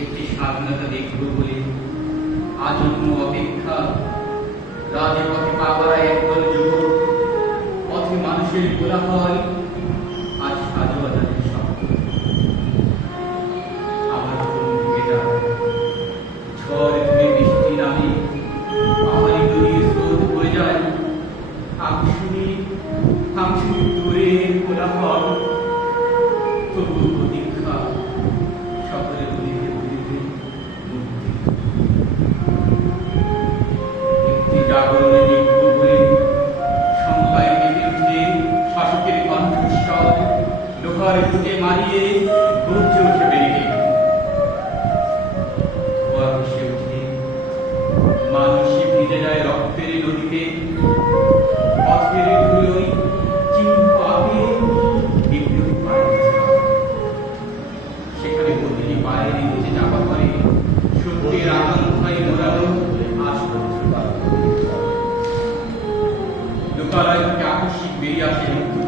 একটি স্বাধীনতা দেখব বলে আজন্ম অপেক্ষা রাজপথে পাওয়ার একদল যুবক, পথে মানুষের কোলাহল আর সাজোয়াজাদের শব্দ যায়। আমি শুনি। লোহার বুকে মারিয়ে গর্জে উঠে বেরিয়ে সেখানে প্রতিটি পায়ের নিচে চাপা পড়ে সত্যের আকাঙ্ক্ষায় মোড়ানো আকস্মিক বেরিয়ে আসে মানুষ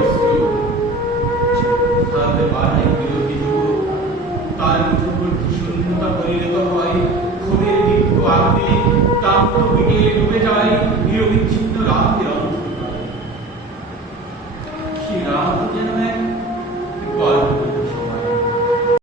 বিকেলে ডুবে যায় নিরবিচ্ছিন্ন রাতের অন্ধকার। সে রাত যেন